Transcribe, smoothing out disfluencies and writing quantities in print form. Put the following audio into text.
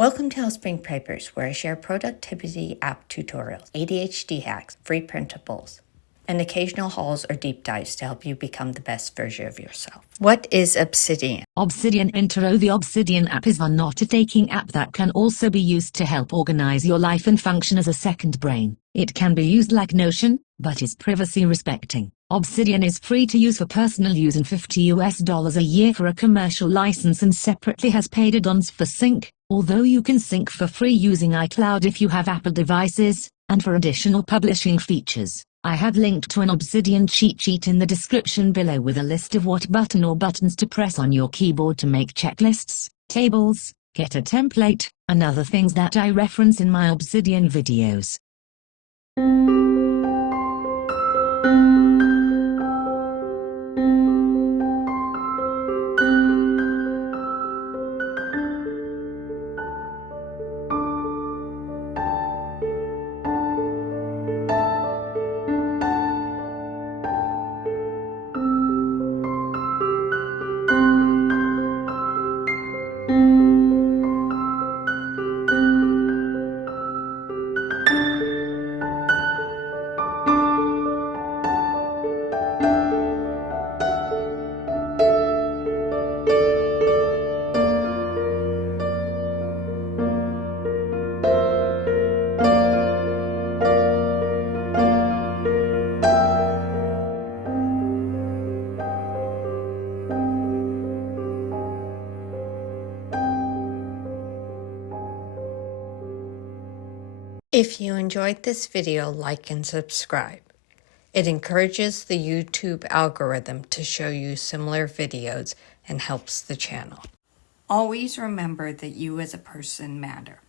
Welcome to Spring Papers, where I share productivity app tutorials, ADHD hacks, free printables, and occasional hauls or deep dives to help you become the best version of yourself. What is Obsidian? Obsidian Intro. The Obsidian app is a note-taking app that can also be used to help organize your life and function as a second brain. It can be used like Notion, but is privacy-respecting. Obsidian is free to use for personal use and $50 a year for a commercial license, and separately has paid add-ons for sync, although you can sync for free using iCloud if you have Apple devices, and for additional publishing features. I have linked to an Obsidian cheat sheet in the description below with a list of what button or buttons to press on your keyboard to make checklists, tables, get a template, and other things that I reference in my Obsidian videos. If you enjoyed this video, like and subscribe. It encourages the YouTube algorithm to show you similar videos and helps the channel. Always remember that you as a person matter.